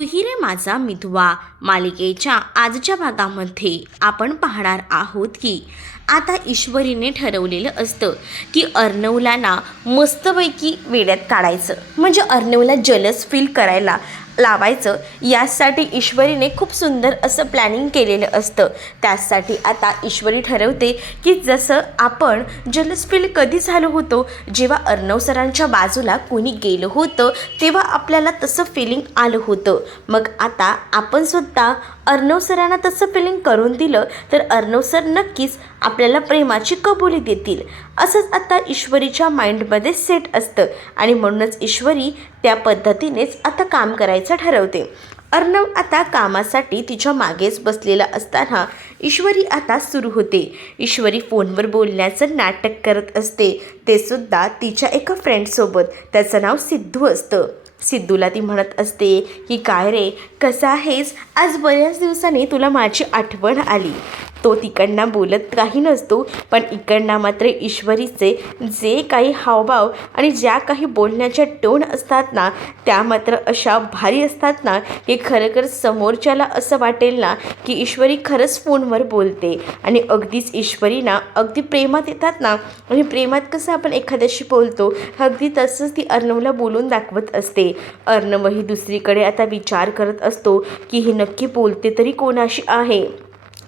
तूही रे माझा मितवा मालिकेच्या आजच्या भागामध्ये आपण पाहणार आहोत की आता ईश्वरीने ठरवलेलं असतं की अर्णवला ना मस्तपैकी वेड्यात काढायचं, म्हणजे अर्णवला जलस फील करायला लावायचं. यासाठी ईश्वरीने खूप सुंदर असं प्लॅनिंग केलेलं असतं. त्यासाठी आता ईश्वरी ठरवते की जसं आपण जलस फील कधी झालो होतो, जेव्हा अर्णव सरांच्या बाजूला कोणी गेलं होतं तेव्हा आपल्याला तसं फिलिंग आलं होतं. मग आता आपण सुद्धा अर्णव सरांना तसं फिलिंग करून दिलं तर अर्णव सर नक्कीच आपल्याला प्रेमाची कबुली देतील, असंच आता ईश्वरीच्या माइंडमध्ये सेट असतं. आणि म्हणूनच ईश्वरी त्या पद्धतीनेच आता काम करायचं ठरवते. अर्णव आता कामासाठी तिच्या मागेच बसलेला असताना ईश्वरी आता सुरू होते. ईश्वरी फोनवर बोलण्याचं नाटक करत असते, ते सुद्धा तिच्या एका फ्रेंडसोबत. त्याचं नाव सिद्धू असतं. सिद्धूला ती म्हणत असते की काय रे, कसा आहेस, आज बऱ्याच दिवसांनी तुला माझी आठवण आली. तो तिकडनं बोलत काही नसतो, पण इकडनं मात्र ईश्वरीचे जे काही हावभाव आणि ज्या काही बोलण्याच्या टोन असतात ना, त्या मात्र अशा भारी असतात ना की खरंखर समोरच्याला असं वाटेल ना की ईश्वरी खरंच फोनवर बोलते. आणि अगदीच ईश्वरी ना अगदी प्रेमात येतात ना, आणि प्रेमात कसं आपण एखाद्याशी बोलतो अगदी तसंच ती अर्णवला बोलून दाखवत असते. अर्णवही दुसरीकडे आता विचार करत असतो की ही नक्की बोलते तरी कोणाशी आहे.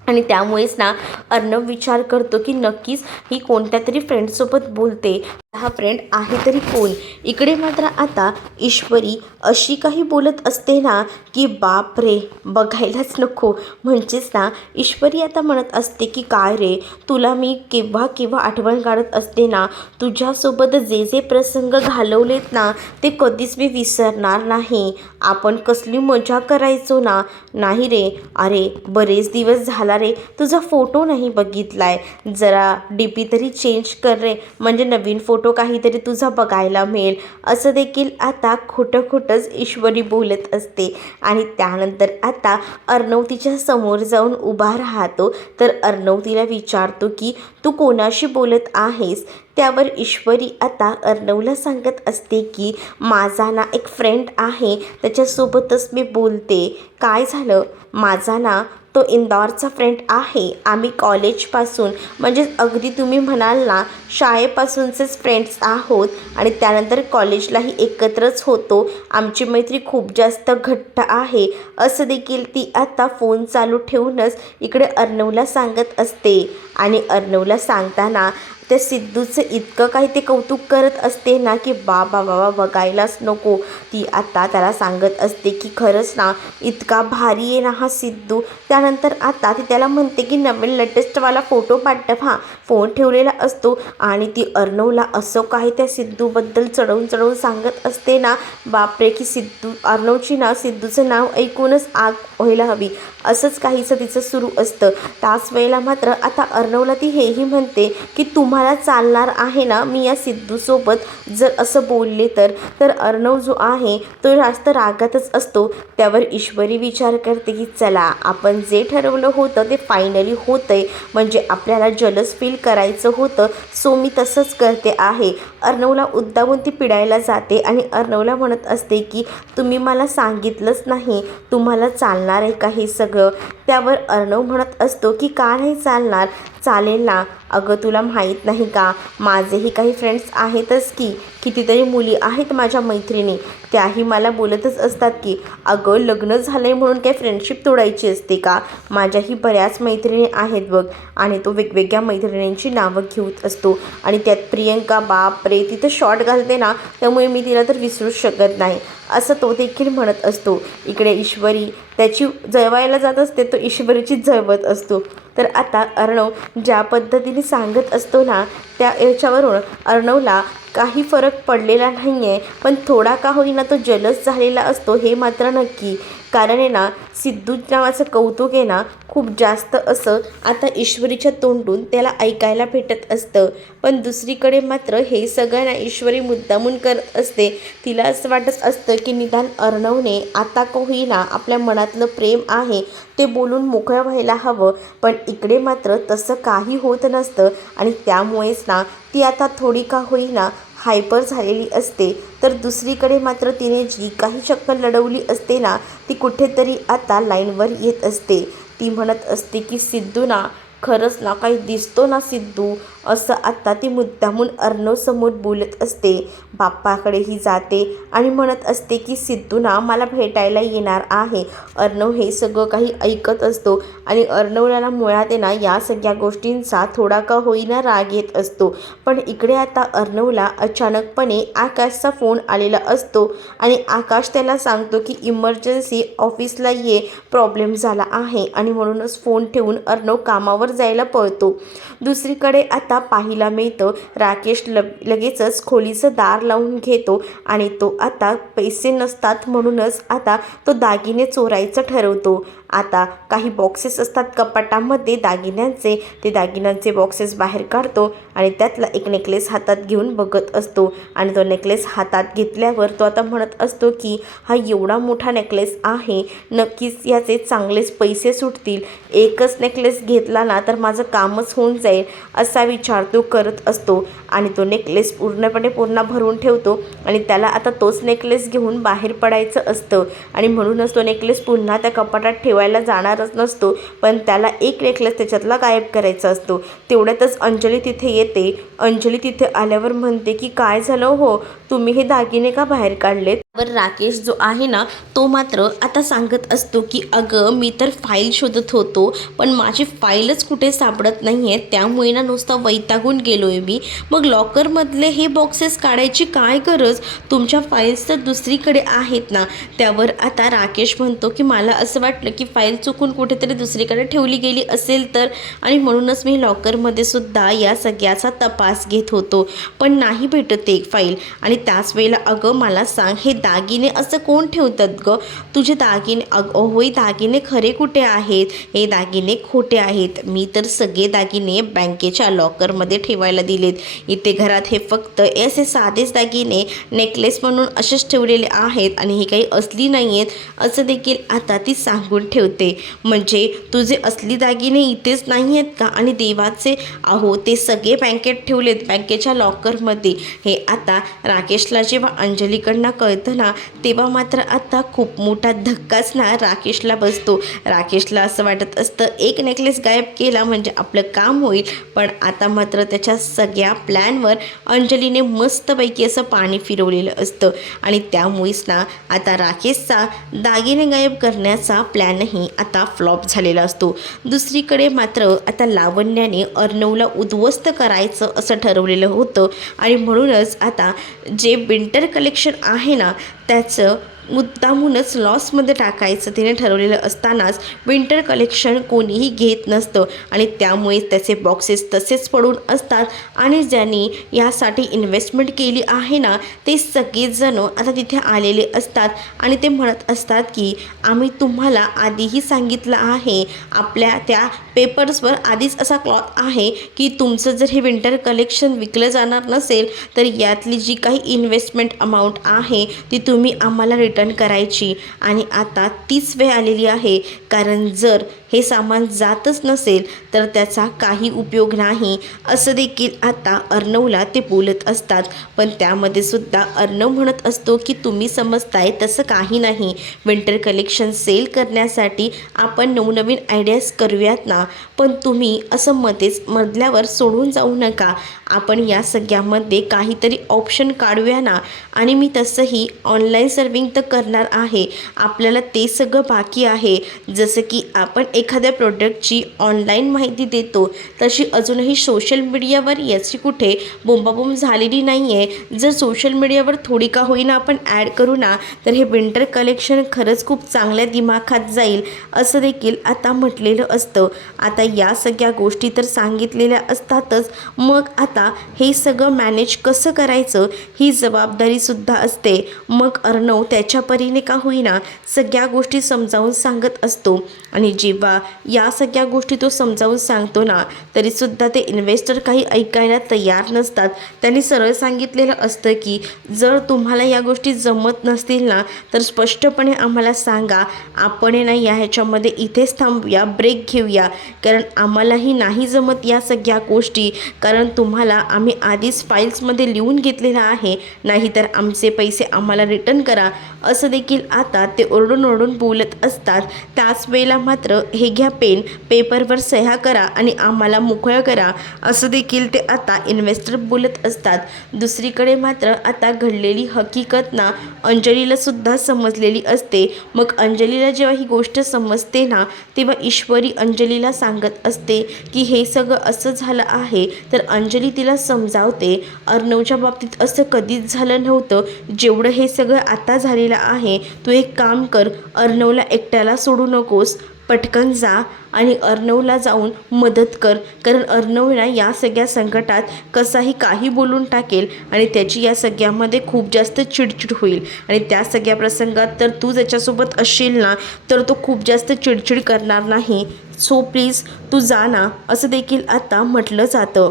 आणि त्यामुळेच ना अर्णव विचार करतो की नक्कीच ही कोणत्या तरी फ्रेंडसोबत बोलते. हा फ्रेंड आहे तरी कोण. इकडे मात्र आता ईश्वरी अशी काही बोलत असते ना की बाप रे, बघायलाच नको. म्हणजेच ना ईश्वरी आता म्हणत असते की काय रे, तुला मी केव्हा केव्हा आठवण काढत असते ना, तुझ्यासोबत जे जे प्रसंग घालवलेत ना ते कधीच मी विसरणार नाही. आपण कसली मजा करायचो ना. नाही रे, अरे बरेच दिवस झाला रे, तुझा फोटो नाही बघितलाय, जरा डीपी तरी चेंज कर रे, म्हणजे नवीन फोटो काहीतरी तुझा बघायला मिळेल. असं देखील आता खोटं खोटंच ईश्वरी बोलत असते. आणि त्यानंतर आता अर्णव तिच्या समोर जाऊन उभा राहतो. तर अर्णव तिला विचारतो की तू कोणाशी बोलत आहेस. त्यावर ईश्वरी आता अर्णवला सांगत असते की माझा ना एक फ्रेंड आहे, त्याच्यासोबतच मी बोलते. काय झालं, माझा ना तो इंदौरचा फ्रेंड आहे. आम्ही कॉलेजपासून, म्हणजे अगदी तुम्ही म्हणाल ना शाळेपासूनचेच फ्रेंड्स आहोत आणि त्यानंतर कॉलेजलाही एकत्रच होतो. आमची मैत्री खूप जास्त घट्ट आहे, असं देखील ती आता फोन चालू ठेवूनच इकडे अर्णवला सांगत असते. आणि अर्णवला सांगताना त्या सिद्धूचं इतकं काही ते कौतुक करत असते ना की बाबा बाबा बघायलाच नको. ती आता त्याला सांगत असते की खरंच ना इतका भारी आहे ना हा सिद्धू. त्यानंतर आता ती त्याला म्हणते की नवीन लेटेस्टवाला फोटो पाठव. हा फोन ठेवलेला असतो आणि ती अर्णवला असं काही त्या सिद्धूबद्दल चढवून सांगत असते ना, बापरे, की सिद्धू अर्णवची ना सिद्धूचं नाव ऐकूनच आग व्हायला हवी, असंच काहीसं तिचं सुरू असतं. त्याच वेळेला मात्र आता अर्णवला ती हेही म्हणते की तुम्हाला चालणार आहे ना मी या सिद्धूसोबत जर असं बोलले तर अर्णव जो आहे तो जास्त रागातच असतो. त्यावर ईश्वरी विचार करते की चला, आपण जे ठरवलं होतं ते फायनली होतंय, म्हणजे आपल्याला जलस फील करायचं होतं, सो मी तसंच करते आहे. अर्णवला उद्दामून ती पिडायला जाते आणि अर्णवला म्हणत असते की तुम्ही मला सांगितलंच नाही तुम्हाला चालणार आहे का हे सगळं. त्यावर अर्णव म्हणत असतो की का नाही चालणार, चालेल ना. अगं तुला माहीत नाही का, माझेही काही फ्रेंड्स आहेतच की, कितीतरी मुली आहेत माझ्या मैत्रिणी, त्याही मला बोलतच असतात की अगं लग्न झालं आहे म्हणून काही फ्रेंडशिप तोडायची असते का. माझ्याही बऱ्याच मैत्रिणी आहेत बघ. आणि तो वेगवेगळ्या मैत्रिणींची नावं घेत असतो. आणि त्यात प्रियंका, बापरे, तिथं शॉर्ट घालते ना, त्यामुळे मी तिला तर विसरूच शकत नाही, असं तो देखील म्हणत असतो. इकडे ईश्वरी त्याची जळवायला जात असते, तो ईश्वरीची जळवत असतो. तर आता अर्णव ज्या पद्धतीने सांगत असतो ना त्या याच्यावरून अर्णवला काही फरक पडलेला नाही आहे, पण थोडा का होईना तो जलस झालेला असतो हे मात्र नक्की. कारण आहे ना सिद्धू नावाचं कौतुक आहे ना खूप खूप जास्त असं आता ईश्वरीच्या तोंडून त्याला ऐकायला भेटत असतं. पण दुसरीकडे मात्र हे सगळं ना ईश्वरी मुद्दामून करत असते. तिला असं वाटत असतं की निदान अर्णवने आता का होईना आपल्या मनातलं प्रेम आहे ते बोलून मोकळं व्हायला हवं. पण इकडे मात्र तसं काही होत नसतं आणि त्यामुळेच ना ती आता थोडी का होईना हायपर झालेली असते. तर दुसरीकडे मात्र तिने जी काही शक्कल लढवली असते ना ती कुठेतरी आता लाईनवर येत असते. ती म्हणत असते की सिद्धू ना खरंच ना काही दिसतो ना सिद्धू, असं आत्ता ती मुद्दामून अर्णवसमोर बोलत असते. बाप्पाकडेही जाते आणि म्हणत असते की सिद्धू ना मला भेटायला येणार आहे. अर्णव हे सगळं काही ऐकत असतो आणि अर्णवला मुळात ना या सगळ्या गोष्टींचा थोडा का होईना राग येत असतो. पण इकडे आता अर्णवला अचानकपणे आकाशचा फोन आलेला असतो आणि आकाश त्याला सांगतो की इमर्जन्सी ऑफिसला ये, प्रॉब्लेम झाला आहे आणि म्हणूनच फोन ठेवून अर्णव कामावर जायला पळतो. दुसरीकडे आता पाहायला मिळतं राकेश लगेचच खोलीचं दार लावून घेतो आणि तो आता पैसे नसतात म्हणूनच आता तो दागिने चोरायचं ठरवतो. आता काही बॉक्सेस असतात कपाटामध्ये दागिन्यांचे, ते दागिन्यांचे बॉक्सेस बाहेर काढतो आणि त्यातला एक नेकलेस हातात घेऊन बघत असतो आणि तो नेकलेस हातात घेतल्यावर तो आता म्हणत असतो की हा एवढा मोठा नेकलेस आहे, नक्कीच याचे चांगलेच पैसे सुटतील. एकच नेकलेस घेतला ना तर माझं कामच होऊन जाईल असा विचार तो करत असतो आणि तो नेकलेस पूर्णपणे भरून ठेवतो आणि त्याला आता तोच नेकलेस घेऊन बाहेर पडायचं असतं आणि म्हणूनच तो नेकलेस पुन्हा त्या कपाटात ठेवायला जाणारच नसतो. पण त्याला एक नेकलेस त्याच्यातला गायब करायचा असतो. तेवढ्यातच अंजली तिथे येते. अंजली तिथे आल्यावर म्हणते की काय झालं हो, तुम्ही हे दागिने का बाहेर काढलेत? वर राकेश जो आहे ना तो मात्र आता सांगत असतो की अगं मी तर फाईल शोधत होतो पण माझी फाईलच कुठे सापडत नाही आहे, त्यामुळे ना नुसता वैतागून गेलो आहे मी. मग लॉकरमधले हे बॉक्सेस काढायची काय गरज, तुमच्या फाईल्स तर दुसरीकडे आहेत ना. त्यावर आता राकेश म्हणतो की मला असं वाटलं की फाईल चुकून कुठेतरी दुसरीकडे ठेवली गेली असेल तर, आणि म्हणूनच मी लॉकरमध्ये सुद्धा या सगळ्याचा तपास घेत होतो पण नाही भेटत एक फाईल. आणि त्याच वेळेला अगं मला सांग हे दागिने असं कोण ठेवतात ग, तुझे दागिने होय दागिने खरे कुठे आहेत, हे दागिने खोटे आहेत. मी तर सगळे दागिने बँकेच्या लॉकरमध्ये ठेवायला दिलेत. इथे घरात हे फक्त असे साधेच दागिने नेकलेस म्हणून असेच ठेवलेले आहेत आणि हे काही असली नाही आहेत असं देखील आता ती सांगून ठेवते. म्हणजे तुझे असली दागिने इथेच नाही आहेत का, आणि देवाचे अहो ते सगळे बँकेत ठेवलेत बँकेच्या लॉकरमध्ये. हे आता राकेशला जेव्हा अंजलीकडनं कळतं ना तेव्हा मात्र आता खूप मोठा धक्काच ना राकेशला बसतो. राकेशला असं वाटत असतं एक नेकलेस गायब केला म्हणजे आपलं काम होईल, पण आता मात्र त्याच्या सगळ्या प्लॅनवर अंजलीने मस्तपैकी असं पाणी फिरवलेलं असतं आणि त्यामुळेच ना आता राकेशचा दागिने गायब करण्याचा प्लॅनही आता फ्लॉप झालेला असतो. दुसरीकडे मात्र आता लावण्याने अर्णवला उद्ध्वस्त करायचं असं ठरवलेलं होतं आणि म्हणूनच आता जे विंटर कलेक्शन आहे ना त्याचं मुद्दामूनच लॉसमध्ये टाकायचं तिने ठरवलेलं असतानाच विंटर कलेक्शन कोणीही घेत नसतं आणि त्यामुळे त्याचे बॉक्सेस तसेच पडून असतात आणि ज्यांनी यासाठी इन्व्हेस्टमेंट केली आहे ना ते सगळेजण आता तिथे आलेले असतात आणि ते म्हणत असतात की आम्ही तुम्हाला आधीही सांगितलं आहे, आपल्या त्या पेपर्सवर आधीच असा क्लॉथ आहे की तुमचं जर हे विंटर कलेक्शन विकलं जाणार नसेल तर यातली जी काही इन्व्हेस्टमेंट अमाऊंट आहे ती तुम्ही आम्हाला रिटर्न करायची. आणि आता तीच वेळ आलेली आहे, कारण जर हे सामान जातच नसेल तर त्याचा काही उपयोग नाही असं देखील आता अर्णवला ते बोलत असतात. पण त्यामध्ये सुद्धा अर्णव म्हणत असतो की तुम्ही समजताय तसं काही नाही, विंटर कलेक्शन सेल करण्यासाठी आपण नवनवीन आयडियाज करूयात ना, पण तुम्ही असं मधल्यावर सोडून जाऊ नका. आपण या सगळ्यामध्ये काहीतरी ऑप्शन काढूया ना, आणि मी तसंही ऑनलाईन सर्विंग तर करणार आहे, आपल्याला ते सगळं बाकी आहे. जसं की आपण एखाद्या प्रोडक्टची ऑनलाईन माहिती देतो तशी अजूनही सोशल मीडियावर याची कुठे बोंबाबोंब झालेली नाही आहे. जर सोशल मीडियावर थोडी का होईना आपण ॲड करू ना तर हे विंटर कलेक्शन खरंच खूप चांगल्या दिमाखात जाईल असं देखील आता म्हटलेलं असतं. आता या सगळ्या गोष्टी तर सांगितलेल्या असतातच, मग आता हे सगळं मॅनेज कसं करायचं ही जबाबदारीसुद्धा असते. मग अर्णव त्याच्या परीने का होईना सगळ्या गोष्टी समजावून सांगत असतो आणि जेव्हा जेव्हा या सगळ्या गोष्टी तो समजावून सांगतो ना, तरीसुद्धा ते इन्व्हेस्टर काही ऐकायला तयार नसतात. त्यांनी सरळ सांगितलेलं असतं की जर तुम्हाला या गोष्टी जमत नसतील ना, तर स्पष्टपणे आम्हाला सांगा. आपण ना ह्याच्यामध्ये इथेच थांबूया, ब्रेक घेऊया, कारण आम्हालाही नाही जमत या सगळ्या गोष्टी. कारण तुम्हाला आम्ही आधीच फाईल्समध्ये लिहून घेतलेलं आहे, नाहीतर आमचे पैसे आम्हाला रिटर्न करा, असं देखील आता ते ओरडून बोलत असतात. त्याच वेळेला मात्र हे घ्या पेन, पेपरवर सह्या करा आणि आम्हाला मोकळं करा, असं देखील ते आता इन्व्हेस्टर बोलत असतात. दुसरीकडे मात्र आता घडलेली हकीकत ना अंजलीला सुद्धा समजलेली असते. मग अंजलीला जेव्हा ही गोष्ट समजते ना, तेव्हा ईश्वरी अंजलीला सांगत असते की हे सगळं असं झालं आहे. तर अंजली तिला समजावते, अर्णवच्या बाबतीत असं कधीच झालं नव्हतं जेवढं हे सगळं आता झालेलं आहे. तू एक काम कर, अर्णवला एकट्याला सोडू नकोस, पटकन जा आणि अर्णवला जाऊन मदत कर. कारण अर्णव ना या सगळ्या संकटात कसाही काही बोलून टाकेल आणि त्याची या सगळ्यामध्ये खूप जास्त चिडचिड होईल. आणि त्या सगळ्या प्रसंगात तर तू त्याच्यासोबत असशील ना, तर तो खूप जास्त चिडचिड करणार नाही. सो प्लीज तू जा ना, असं देखील आता म्हटलं जातं.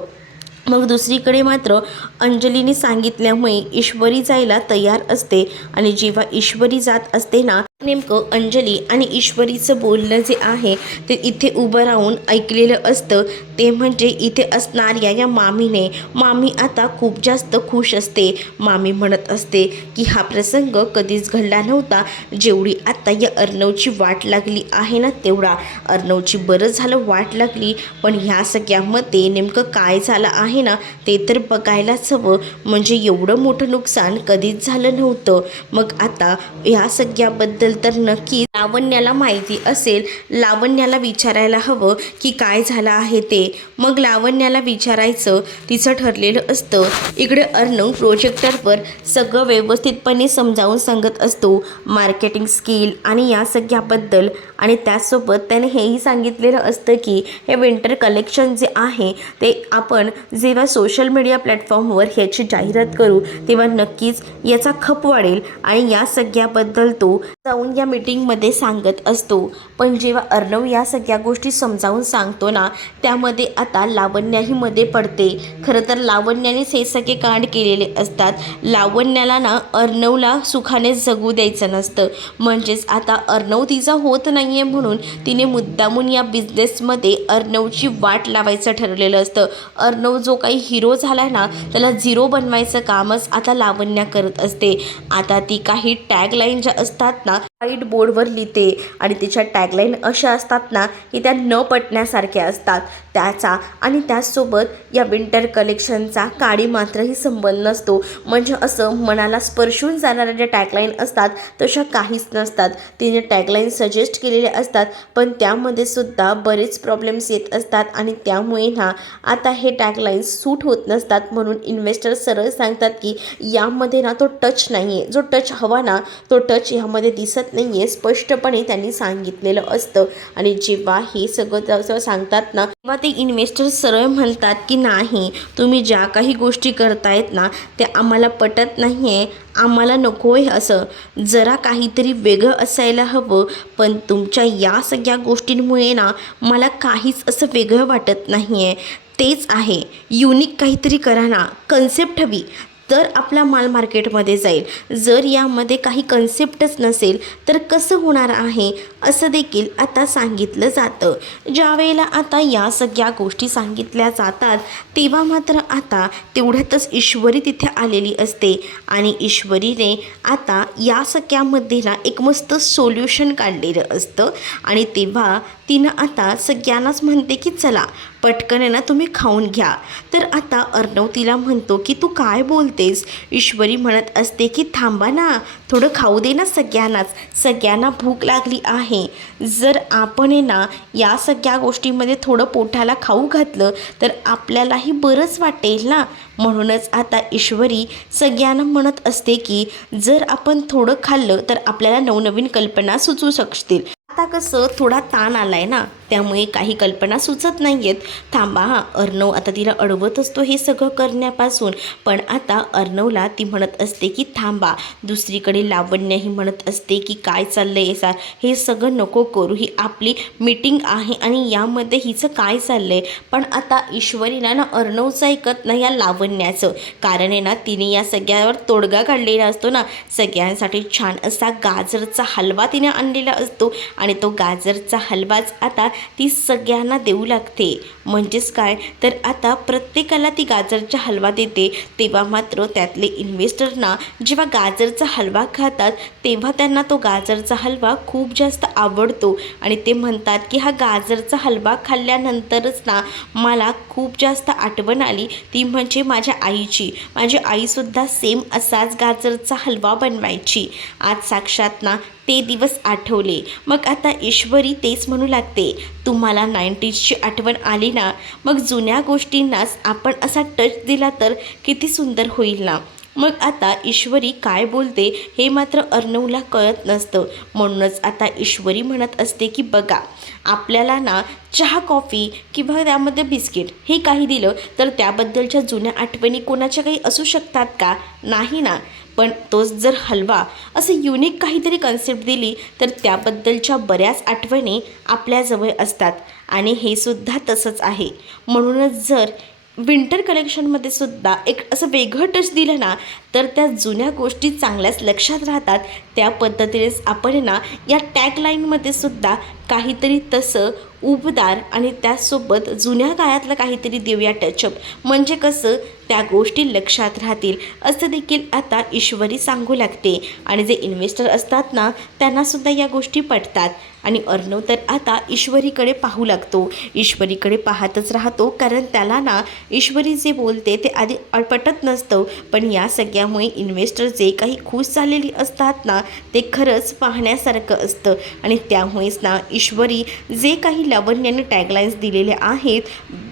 मग दुसरीकडे मात्र अंजलीने सांगितल्यामुळे ईश्वरी जायला तयार असते. आणि जेव्हा ईश्वरी जात असते ना, नेमकं अंजली आणि ईश्वरीचं बोलणं जे आहे ते इथे उभं राहून ऐकलेलं असतं. ते म्हणजे इथे असणाऱ्या या मामी आता खूप जास्त खुश असते. मामी म्हणत असते की हा प्रसंग कधीच घडला नव्हता, जेवढी आत्ता या अर्णवची वाट लागली आहे ना, तेवढा अर्णवची बरं झालं वाट लागली. पण ह्या सगळ्यामध्ये नेमकं काय झालं आहे ना, ते तर बघायलाच हवं. म्हणजे एवढं मोठं नुकसान कधीच झालं नव्हतं. मग आता ह्या सगळ्याबद्दल तर नक्की लावण्याला माहिती असेल. लावण्याला विचारायला हवं की काय झालं आहे ते. मग लावण्याला विचारायचं तिचं ठरलेलं असतं. इकडे अर्णव प्रोजेक्टरवर सगळं व्यवस्थितपणे समजावून सांगत असतो, मार्केटिंग स्किल आणि या सगळ्याबद्दल. आणि त्याचसोबत त्याने हेही सांगितलेलं असतं की हे विंटर कलेक्शन जे आहे ते आपण जेव्हा सोशल मीडिया प्लॅटफॉर्मवर ह्याची जाहिरात करू तेव्हा नक्कीच याचा खप वाढेल. आणि या सगळ्याबद्दल तो जाऊन या मीटिंगमध्ये सांगत असतो. पण जेव्हा अर्णव या सगळ्या गोष्टी समजावून सांगतो ना, त्यामध्ये आता लावण्याही मध्ये पडते. खरं तर लावण्यानेच हे सगळे कांड केलेले असतात. लावण्याला ना अर्णवला सुखाने जगू द्यायचं नसतं. म्हणजेच आता अर्णव तिचा होत नाही आहे म्हणून तिने मुद्दामून या बिझनेसमध्ये अर्णवची वाट लावायचं ठरलेलं असतं. अर्णव जो काही हिरो झाला ना, त्याला झिरो बनवायचं कामच आता लावण्या करत असते. आता ती काही टॅगलाईन ज्या असतात ना, व्हाईट बोर्डवर लिहिते आणि तिच्या टॅगलाईन अशा असतात ना की त्या न पटण्यासारख्या असतात. त्याचा आणि त्याचसोबत या विंटर कलेक्शनचा काडी मात्रही संबंध नसतो. म्हणजे असं मनाला स्पर्शून जाणाऱ्या ज्या टॅगलाईन असतात तशा काहीच नसतात. तिने टॅगलाईन सजेस्ट केलेल्या असतात, पण त्यामध्ये सुद्धा बरेच प्रॉब्लेम्स येत असतात. आणि त्यामुळे ना आता हे टॅगलाईन्स सूट होत नसतात. म्हणून इन्व्हेस्टर सरळ सांगतात की यामध्ये ना तो टच नाही आहे, जो टच हवा ना तो टच ह्यामध्ये दिसत नाही आहे, स्पष्टपणे त्यांनी सांगितलेलं असतं. आणि जेव्हा हे सगळं सांगतात ना, तेव्हा ते इन्व्हेस्टर सरळ म्हणतात की नाही, तुम्ही ज्या काही गोष्टी करतायत ना त्या आम्हाला पटत नाही आहे, आम्हाला नको आहे. असं जरा काहीतरी वेगळं असायला हवं. पण तुमच्या या सगळ्या गोष्टींमुळे ना मला काहीच असं वेगळं वाटत नाही आहे. तेच आहे, युनिक काहीतरी करा ना, कन्सेप्ट हवी तर आपला माल मार्केटमध्ये जाईल. जर यामध्ये काही कन्सेप्टच नसेल तर कसं होणार आहे, असं देखील आता सांगितलं जातं. ज्या वेळेला आता या सगळ्या गोष्टी सांगितल्या जातात तेव्हा मात्र आता तेवढ्यातच ईश्वरी तिथे आलेली असते. आणि ईश्वरीने आता या सगळ्यामध्ये ना एक मस्त सोल्युशन काढलेलं असतं. आणि तेव्हा तिनं आता सगळ्यांनाच म्हणते की चला पटकन आहे ना तुम्ही खाऊन घ्या. तर आता अर्णव तिला म्हणतो की तू काय बोलतेस. ईश्वरी म्हणत असते की थांबा ना, थोडं खाऊ दे ना सगळ्यांनाच, सगळ्यांना भूक लागली आहे. जर आपण आहे ना या सगळ्या गोष्टीमध्ये थोडं पोटाला खाऊ घातलं तर आपल्यालाही बरंच वाटेल ना. म्हणूनच आता ईश्वरी सगळ्यांना म्हणत असते की जर आपण थोडं खाल्लं तर आपल्याला नवनवीन कल्पना सुचू शकतील. आता कसं थोडा ताण आलाय ना, त्यामुळे काही कल्पना सुचत नाही आहेत. थांबा हां, अर्णव आता तिला अडवत असतो हे सगळं करण्यापासून. पण आता अर्णवला ती म्हणत असते की थांबा. दुसरीकडे लावण्य ही म्हणत असते की काय चाललं आहे यार, हे सगळं नको करू, ही आपली मीटिंग आहे आणि यामध्ये हिचं काय चाललं आहे. पण आता ईश्वरीला ना अर्णवचं ऐकत नाही या लावण्याचं. कारण आहे ना, तिने या सगळ्यावर तोडगा काढलेला असतो ना. सगळ्यांसाठी छान असा गाजरचा हलवा तिने आणलेला असतो आणि तो गाजरचा हलवाच आता ती सगळ्यांना देऊ लागते. म्हणजेच काय तर आता प्रत्येकाला ती गाजरचा हलवा देते. तेव्हा मात्र त्यातले इन्व्हेस्टरना जेव्हा गाजरचा हलवा खातात तेव्हा त्यांना तो गाजरचा हलवा खूप जास्त आवडतो आणि ते म्हणतात की हा गाजरचा हलवा खाल्ल्यानंतरच ना मला खूप जास्त आठवण आली, ती म्हणजे माझ्या आईची. माझी आईसुद्धा सेम असाच गाजरचा हलवा बनवायची. आज साक्षात ना ते दिवस आठवले. मग आता ईश्वरी तेच म्हणू लागते, तुम्हाला 90sची आठवण आली ना, मग जुन्या गोष्टींनाच आपण असा टच दिला तर किती सुंदर होईल ना. मग आता ईश्वरी काय बोलते हे मात्र अर्णवला कळत नसतं. म्हणूनच आता ईश्वरी म्हणत असते की बघा, आपल्याला ना चहा कॉफी किंवा त्यामध्ये बिस्किट हे काही दिलं तर त्याबद्दलच्या जुन्या आठवणी कोणाच्या काही असू शकतात का? नाही ना. पण तोच जर हलवा असं युनिक काहीतरी कन्सेप्ट दिली तर त्याबद्दलच्या बऱ्याच आठवणी आपल्याजवळ असतात आणि हे सुद्धा तसंच आहे. म्हणूनच जर विंटर कलेक्शनमध्ये सुद्धा एक असं वेगळं टच दिलं ना तर त्या जुन्या गोष्टी चांगल्याच लक्षात राहतात. त्या पद्धतीनेच आपण ना या टॅगलाईनमध्ये सुद्धा काहीतरी तसं उबदार आणि त्याचसोबत जुन्या काळातलं काहीतरी देऊया टचअप, म्हणजे कसं त्या गोष्टी लक्षात राहतील असं देखील आता ईश्वरी सांगू लागते. आणि जे इन्व्हेस्टर असतात ना त्यांनासुद्धा या गोष्टी पटतात आणि अर्णव तर आता ईश्वरीकडे पाहू लागतो. ईश्वरीकडे पाहतच राहतो कारण त्याला ना ईश्वरी जे बोलते ते आधी पटत नसतं. पण या सगळ्यामुळे इन्व्हेस्टर जे काही खुश झालेली असतात ना ते खरंच पाहण्यासारखं असतं आणि त्यामुळेच ना ईश्वरी जे काही लावण्याने टॅगलाईन्स दिलेले आहेत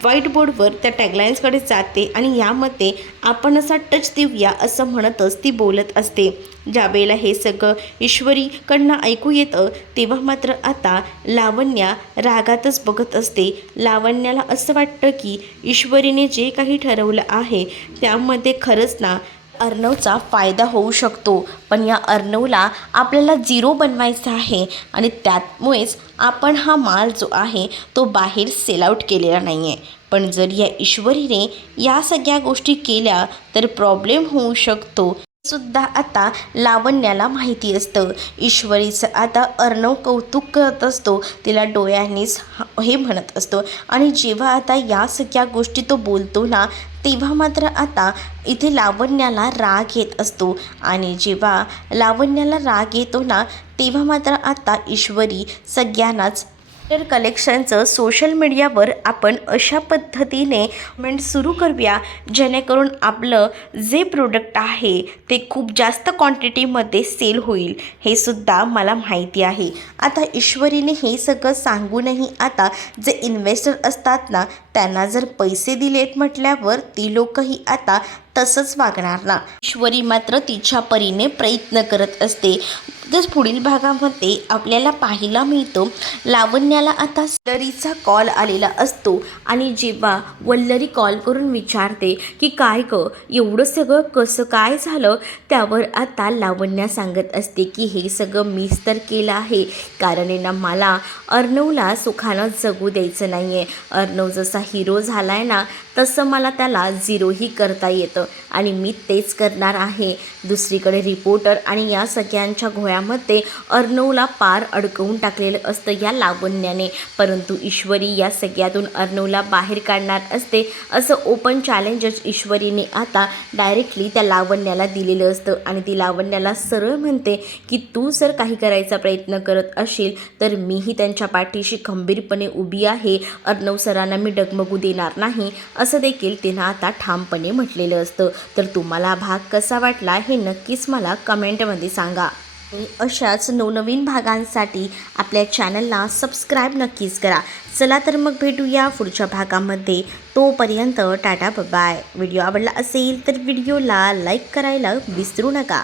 व्हाईट बोर्डवर त्या टॅगलाईन्सकडे जाते आणि यामध्ये आपण असा टच देऊया असं म्हणतच ती बोलत असते. ज्यावेळेला हे सगळं ईश्वरीकडनं ऐकू येतं तेव्हा मात्र आता लावण्या रागातच बघत असते. लावण्याला असं वाटतं की ईश्वरीने जे काही ठरवलं आहे त्यामध्ये खरंच ना अर्णवचा फायदा होऊ शकतो. पण या अर्णवला आपल्याला झिरो बनवायचा आहे आणि त्यामुळेच आपण हा माल जो आहे तो बाहेर सेल आउट केलेला नाही आहे. पण जर या ईश्वरीने या सगळ्या गोष्टी केल्या तर प्रॉब्लेम होऊ शकतो सुद्धा आता लावण्याला माहिती असतं. ईश्वरीचं आता अर्णव कौतुक करत असतो, तिला डोळ्यांनीच हे म्हणत असतो आणि जेव्हा आता या सगळ्या गोष्टी तो बोलतो ना तेव्हा मात्र आता इथे लावण्याला राग येत असतो आणि जेव्हा लावण्याला राग येतो ना तेव्हा मात्र आता ईश्वरी सगळ्यांनाच कलेक्शनचं सोशल मीडियावर आपण अशा पद्धतीने कमेंट सुरू करूया जेणेकरून आपलं जे प्रोडक्ट आहे ते खूप जास्त क्वांटिटीमध्ये सेल होईल, हे सुद्धा मला माहिती आहे. आता ईश्वरीने हे सगळं सांगूनही आता जे इन्व्हेस्टर असतात ना त्यांना जर पैसे दिलेत म्हटल्यावर ती लोकही आता तसंच वागणार ना. ईश्वरी मात्र तिच्या परीने प्रयत्न करत असते. तर पुढील भागामध्ये आपल्याला पाहायला मिळतो लावण्याला आता वल्लरीचा कॉल आलेला असतो आणि जेव्हा वल्लरी कॉल करून विचारते की काय एवढं सगळं कसं काय झालं, त्यावर आता लावण्या सांगत असते की हे सगळं मीच तर केलं आहे. कारण आहे ना मला अर्णवला सुखानं जगू द्यायचं नाही आहे. अर्णव जसा हिरो झाला आहे ना तसं मला त्याला झिरोही करता येतं आणि मी तेच करणार आहे. दुसरीकडे रिपोर्टर आणि या सगळ्यांच्या घोळ्यामध्ये अर्णवला पार अडकवून टाकलेलं असतं या लावण्याने. परंतु ईश्वरी या सगळ्यातून अर्णवला बाहेर काढणार असते. असं ओपन चॅलेंजच ईश्वरीने आता डायरेक्टली त्या लावण्याला दिलेलं असतं आणि ती लावण्याला सरळ म्हणते की तू जर काही करायचा प्रयत्न करत असशील तर मीही त्यांच्या पाठीशी खंबीरपणे उभी आहे. अर्णव सरांना मी डगमगू देणार नाही असं देखील तिनं आता ठामपणे म्हटलेलं असतं. तर तुम्हाला भाग कसा वाटला हे नक्कीच मला कमेंटमध्ये सांगा. अशाच नवनवीन भागांसाठी आपल्या चॅनलला सबस्क्राईब नक्कीच करा. चला तर मग भेटूया पुढच्या भागामध्ये. तोपर्यंत टाटा बाय. व्हिडिओ आवडला असेल तर व्हिडिओला लाईक करायला विसरू नका.